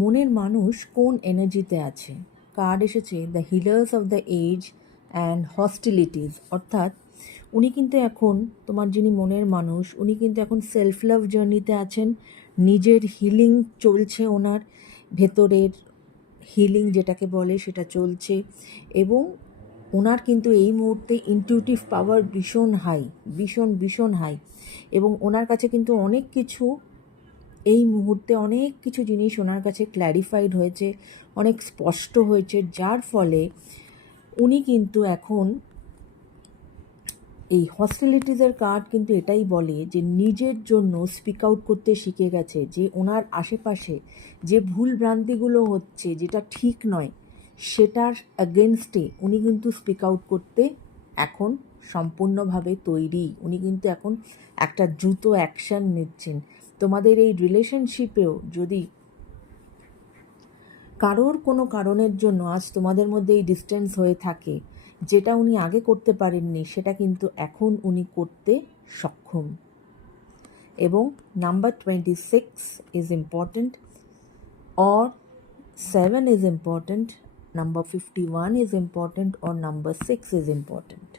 মনের মানুষ কোন এনার্জিতে আছে। কার্ড এসেছে the healers of the age and hostilities, অর্থাৎ উনি কিন্তু এখন, তোমার যিনি মনের মানুষ, উনি কিন্তু এখন সেলফ লাভ জার্নিতে আছেন। নিজের হিলিং চলছে, ওনার ভেতরের হিলিং যেটাকে বলে সেটা চলছে, এবং ওনার কিন্তু এই মুহূর্তে ইনটিউটিভ পাওয়ার ভীষণ হাই, ভীষণ হাই, এবং ওনার কাছে কিন্তু অনেক কিছু, এই মুহূর্তে অনেক কিছু জিনিস ওনার কাছে ক্ল্যারিফাইড হয়েছে, অনেক স্পষ্ট হয়েছে, যার ফলে উনি কিন্তু এখন এই হস্টিলিটিসের কার্ড কিন্তু এটাই বলে যে নিজের জন্য স্পিক আউট করতে শিখে গেছে, যে ওনার আশেপাশে যে ভুল ভ্রান্তিগুলো হচ্ছে, যেটা ঠিক নয়, সেটার অ্যাগেনস্টে উনি কিন্তু স্পিক আউট করতে এখন সম্পূর্ণভাবে তৈরি। উনি কিন্তু এখন একটা দ্রুত অ্যাকশান নিচ্ছেন। তোমাদের এই রিলেশনশিপেও যদি কারোর কোনো কারণের জন্য আজ তোমাদের মধ্যে এই ডিস্টেন্স হয়ে থাকে, যেটা উনি আগে করতে পারেননি, সেটা কিন্তু এখন উনি করতে সক্ষম। এবং number 26 is important, or 7 is important, number 51 is important, or number 6 is important.